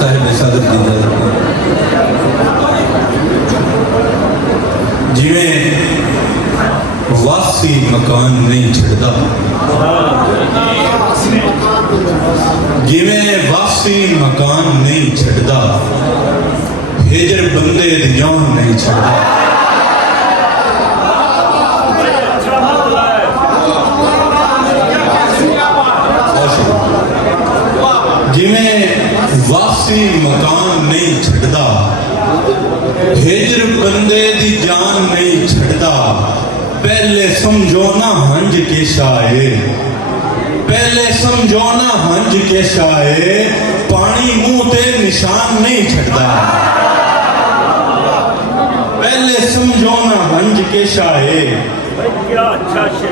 साहिब सादत की इजाजत जिमें वासी मकान नहीं छड़ता, जिमें वासी मकान नहीं छड़ता, हिजर बंदे दी जान नहीं छड़ता। जिमें वासी मकान नहीं छड़ता, हिजर बंदे दी जान नहीं छड़ता। पहले समझो ना हंज के शाए, पहले समझो ना हंज के शाए, पानी मुंह ते निशान नहीं छड़ता। पहले समझो ना हंज के शाए,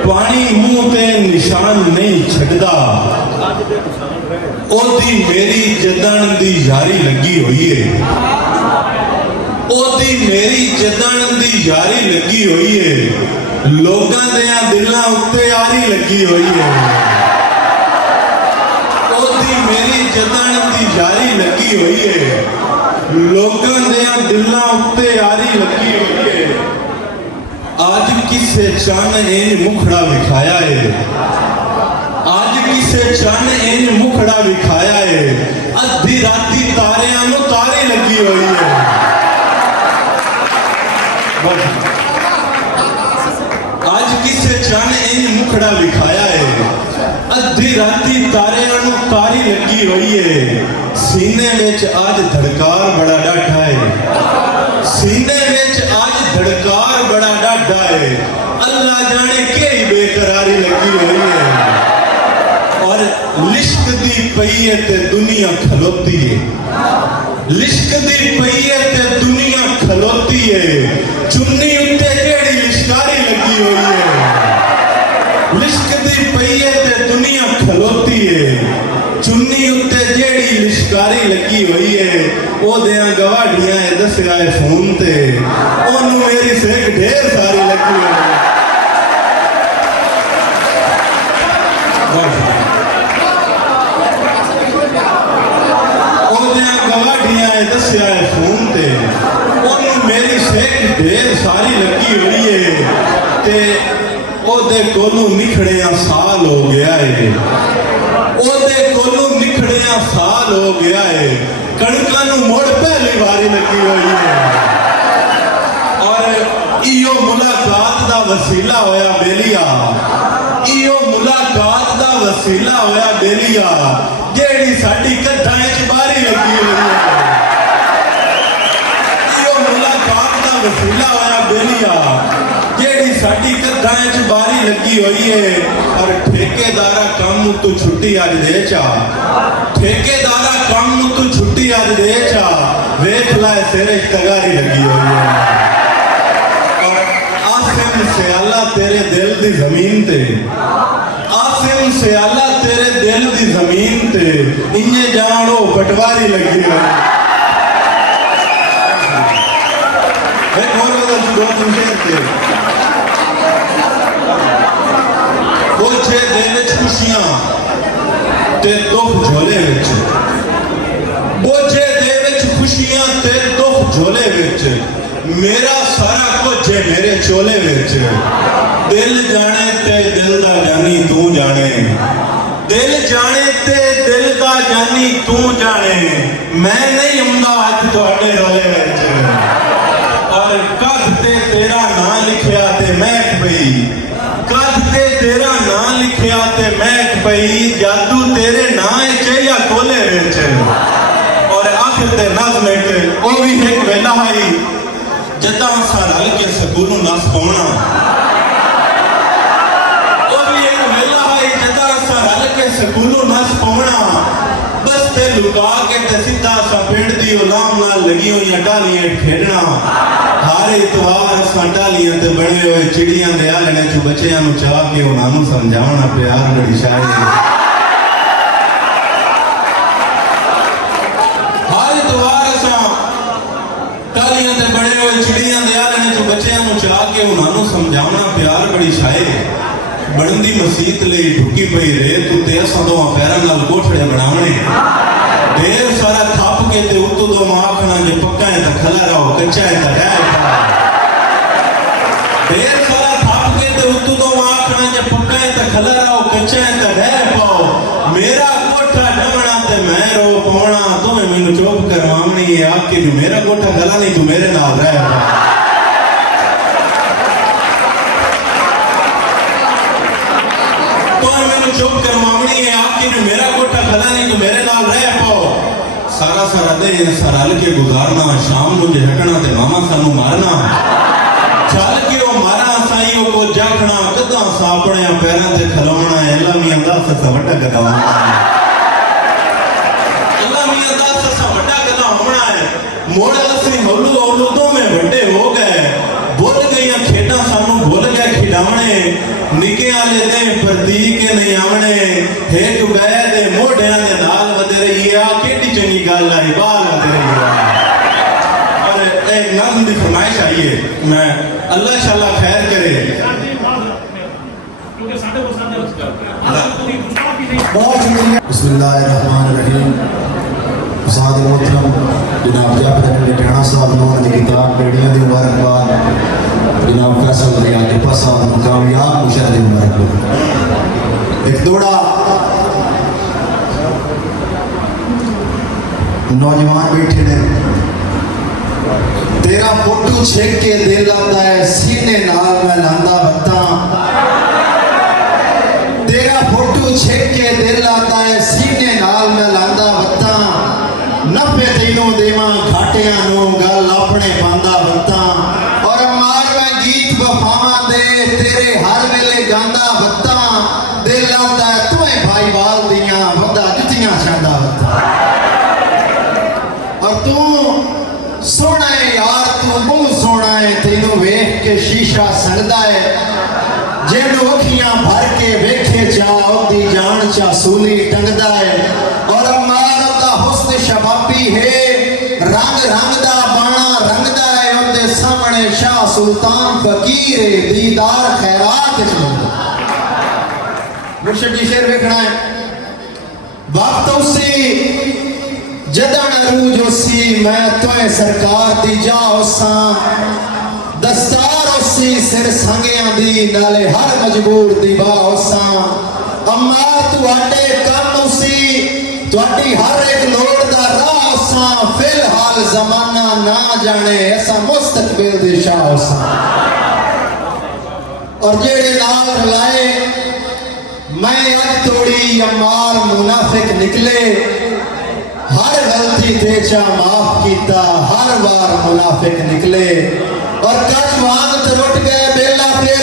पानी मुंह ते निशान नहीं छड़ता। ओदी मेरी जदन दी यारी लगी हुई है, ओदी मेरी जदन दी यारी लगी हुई है, लोगां दियां दिलां उत्ते यारी लगी हुई है। ओदी मेरी जदन दी यारी लगी हुई है, लोगां दियां दिलां उत्ते यारी लगी हुई है। आज किसे चन इंज मुखड़ा विखाया है, आज किसे चन इंज मुखड़ा विखाया है, अद्धी राती तारियां नूं तारे लगी हुई है। आज किसे चन इंज मुखड़ा विखाया है, अद्धी राती तारियां नूं तारी लगी हुई है। सीने विच आज धड़कार बड़ा डाठा है, सीने विच आज धड़कार बड़ा डाठा है। अल्लाह जाने के बेकरारी लगी हुई है। और लिश्क दी पई है ते दुनिया खलोती है, लिश्क दी पई है ते दुनिया खलोती है। चुन्नी उत्ते केड़ी लिश्कारी लगी हुई है, लिश्क दी पई है ते दुनिया खलोती है। चुन्नी उत्ते जेड़ी लिश्कारी लगी हुई है, ओदियां गवाढ़ियां है दस्या है फोन ते, ओनू मेरी सेक ढेर सारी लगी हुई है। दस्या है फोन ते, ओनू मेरी सेक ढेर सारी लगी हुई है। ते ओदे कोलू निखड़िया साल हो गया है, ओदे कोलू निखड़िया साल हो गया है। कणकां नूं मुड़ पहली बारी लगी हुई है। और इहो मुलाकात दा वसीला होया बेलिया, इहो मुलाकात दा वसीला होया बेलिया, जेड़ी साडी कद्धां च बारी लगी हुई है। वसीला होया बेलिया, जेड़ी साडी कद्धां च बारी लगी हुई है। और ठेकेदारा काम तू छुट्टी अज दे चा, ठेकेदारा काम तू छुट्टी अज दे चा, वेख लाए तेरे तगारी लगी हुई है। और आसिम सियाला तेरे दिल दी जमीन ते, आसिम सियाला तेरे दिल दी जमीन ते, इंजे जानो पटवारी लगी हुई है। बोझे दे विच खुशियां ते दुख झोले विच, बोझे दे विच खुशियां ते दुख झोले विच, मेरा सारा कुछ है मेरे चोले विच। दिल जाने ते दिल दा जानी तू जाने, दिल जाने ते दिल दा जानी तू जाने, मैं नहीं आउंदा अज तुहाडे रोले विच। और कद ते तेरा नां लिखिया ते महक पई, कद ते तेरा नां लिखिया ते महक पई, जादू तेरे नां चाहिया कोले विच। और आखिर ते नज़्म ओ भी एक वेला है, जदां असां रल के स्कूलों नस पाउणा, ओ भी एक वेला है, जदां असां रल के स्कूलों नस पाउणा। बस ते लुका के ते सीधा असां पिंड दी उलाम नाल लगी हुई डालियां खेडना। हर इतवार असां डालियां ते बने हुए चिड़ियां दे आलणे च बच्चियां नूं चाह के उन्हां नूं समझाउणा प्यार बड़ी शायरी। हर इतवार असां डालियां ते बने हुए चिड़ियां दे आलणे च बच्चियां नूं चाह के उन्हां नूं समझाउणा प्यार बड़ी शायरी। बनदी मसीत लई ढुकी पई रेत उत्ते असां दोवां पैरां नाल कोठड़े बनावणे, ढेर सारा थप के तो माखना जे पक्का है तो खला रहो कच्चा है तो रह ढेर सारा थप के ते उतु तो माखना जे पक्का है तो खला रहो कच्चा है तो रह पाओ मेरा कोठा डमना ते मैं रो पावना तुम्हें मैनू चुप करवावनी है आके भी मेरा कोठा गला नहीं तू मेरे नाल रह चुप करवावनी है आपकी भी मेरा कोठा खला नहीं तो मेरे नाल रह पाओ सारा सारा दिन सरल के गुजारना शाम को जे हटना ते मामा सानू मारना चल के ओ मारा साईं को जाखना कदा सा अपने पैरां ते खलोना है अल्लाह मियां दा ससा वड्डा गदावना है अल्लाह मियां दा ससा वड्डा गदावना है मोड़ असली हौलू हौलू तो में वड्डे हो गए भुल गईयां खेडां सानू भुल गए खिडावणे निके आले दे परदी के नहीं आवणे एक बै दे मोढियां दे नाल वध रही है आ केडी चंगी गल आई बाल वध रही है और एक नज़्म दी फरमाइश आई है मैं अल्लाह इंशाअल्लाह खैर करे बिस्मिल्लाहिर्रहमानिर्रहीम उस्ताद मोहतरम जनाब जाफर लुधियाना साहब ने किताब बेड़ियां दी मुबारकबाद जनाब फैसल रियाज टिप्पा साहब कामयाब मुशाहिद मुबारकबाद एक दौड़ा नौजवान बैठे ने तेरा फोटो छेक के दिल आता है सीने नाल मैं लांदा बत्ता तेरा फोटो छेक के दिल आता है सीने नाल मैं लांदा बत्ता नफे तैनों देवां घाटियां नो गल अपने पांदा बत्ता और मार मैं गीत वफावां दे तेरे हर वेले गांदा बत्ता दिल आता है तुम्हें भाई वाल दियां वदा जुतियां छांदा बत्ता और तू सोना है यार तू बहुत सोना है तेनू वेख के शीशा संगदा है जेनू अखियां भर के वेखे चा ओदी जान चा सूली टंगदा है और मार दा हुस्न शबाबी है रंग रंग दा बाणा रंगदा है ओदे सामने शाह सुल्तान फकीर है दीदार खैरात च मिलदा मुर्शिद दी शेर वेखना है वक्त उसी जदन रूज उसी मैं तोए सरकार दी जा उसा दस्तार उसी सिर संगियां दी नाले हर मजबूर दी बा उसा अम्मा तुहाडे कम उसी तुहाडी हर एक लोड़ दा राह उसा फिलहाल जमाना ना जाने ऐसा मुस्तकबिल दी शाह उसा और जेड़े नाल लाए मैं अज तोड़ी अमार मुनाफिक निकले हर गलती ते चा माफ कीता हर बार मुनाफिक निकले और कच वांग रुट गए बेला फिर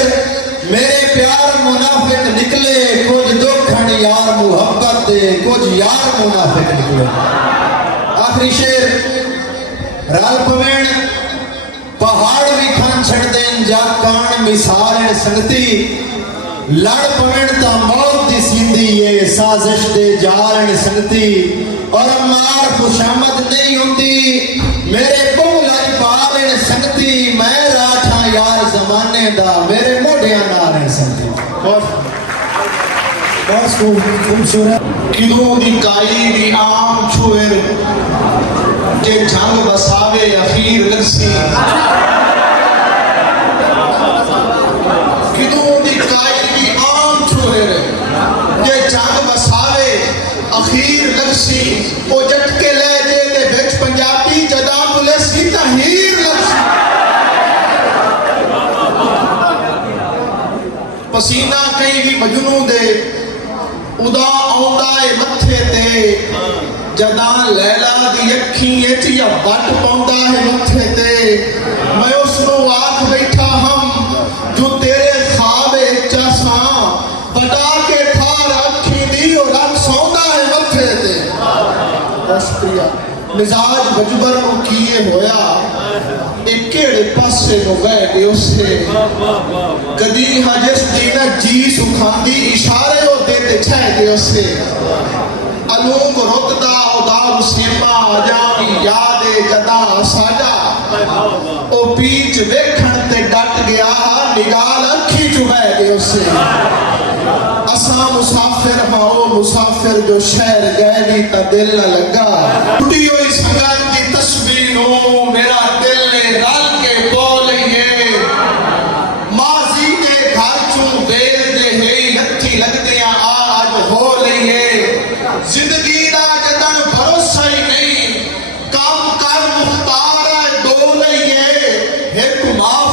मेरे प्यार मुनाफिक निकले कुछ दुखन यार मुहब्बत दे कुछ यार मुनाफिक निकले आखिरी शेर रल पवेण पहाड़ भी खान छड़ देन जा कान मिसाल संगती लड़ पवेण ता मौत दी सींदी ये साजिश दे जाल संगती और मार खुशामद नहीं होती मेरे बहुल पाल संगती मैं राठा यार जमाने दा मेरे मोढ़िया नाल संगती बहुत खूबसूरत किदों दी काई दी आम छुएर के जंग बसावे अखीर लसी किदों दी काई दी आम छुएर के जंग बसावे अखीर लसी ओ झटके ले जे ते विच पंजाबी जदा पुलिसी तहीर लसी पसीना कई भी मजनू दे उदा आउंदा ए मथे ते जदा लैला दी अखी विच या बट पाउंदा है मथे ते मैं उसनु आख बैठा हम जो तेरे ख्वाब विच सा बटा के ठार अखी दी और रंग सौंदा है मथे ते शुक्रिया मिजाज बजबर को किए होया एक केड़े पासे नो गए दे उसे कदी हजस दीना जी सुखांदी इशारे ओ देते छे दे उसे अलूम रुतदा उदार सीमा आ जावी याद जदा साजा ओ बीच वेखण ते डट गया निगाल अखी चुबे दे उसे असा मुसाफिर हाओ मुसाफिर जो शहर गए भी ता दिल न लगा टूटी हुई संगत की जिंदगी दा जदन भरोसा ही नहीं, काम कर मुख्तार है डोल ही है, एक मां